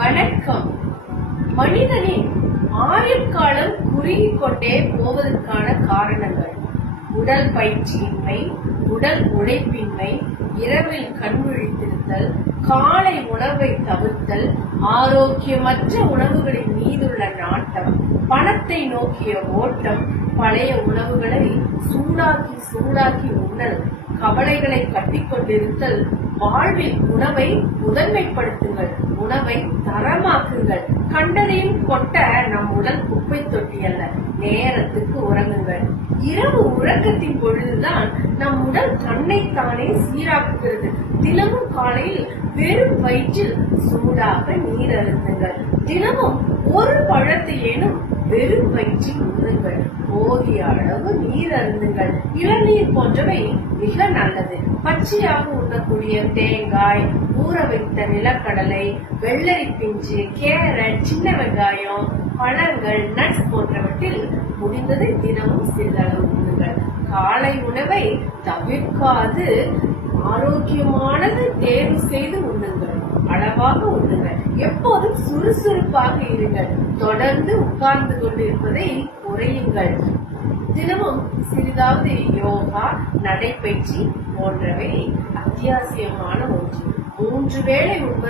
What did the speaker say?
வணக்கம். மனிதனின் ஆயுட்காலம் குறுகிக் கொண்டே போவதற்கான காரணங்கள்: உடல் பயிற்சியின்மை, உடல் உழைப்பின்மை, இரவில் கண்விழித்திருத்தல், காலை உணவை தவிர்த்தல், ஆரோக்கியமற்ற உணவுகளின் மீதுள்ள நாட்டம், பணத்தை நோக்கிய ஓட்டம், பழைய உணவுகளை சூடாக்கி உண்ணல், கவலைகளை கட்டிக்கொண்டிருத்தல். வாழ்வில் உணவை முதன்மைப்படுத்துங்கள், உணவை தரமாக்குங்கள். கண்டதையும் கொட்ட நம் உடல் குப்பை தொட்டி அல்ல. நேரத்துக்கு உறங்குங்கள். இரவு உறக்கத்தின் பொழுதுதான் நம் உடல் தன்னைத்தானே சீராக்குகிறது. தினமும் காலையில் வெறும் வயிற்றில் சூடாக நீர் அருந்துங்கள். தினமும் ஒரு பழத்தையேனும் வெறும் வயிற்றில் உண்ணுங்கள். போதிய அளவு நீர் அருந்துங்கள். இளநீர் போன்றவை மிக நல்லது. பச்சையாக உண்ணக்கூடிய தேங்காய், ஊற வைத்த நிலக்கடலை, வெள்ளரி பிஞ்சு, கேரட், சின்ன வெங்காயம், பழங்கள், நட்ஸ் போன்றவற்றில் முடிந்ததை தினமும் சிறிதளவு உண்ணுங்கள். காலை உணவை தவிர்க்காது ஆரோக்கியமானது தேர்வு செய்து உண்ணுங்கள். அளவாக உண்ணுங்கள். எப்போதும் சுறுசுறுப்பாக இருங்கள். தொடர்ந்து உட்கார்ந்து கொண்டிருப்பதை குறையுங்கள். தினமும் சிறிதாவது யோகா, நடைப்பயிற்சி போன்றவை அத்தியாவசியமான ஒன்று. 3 வேளை உண்பது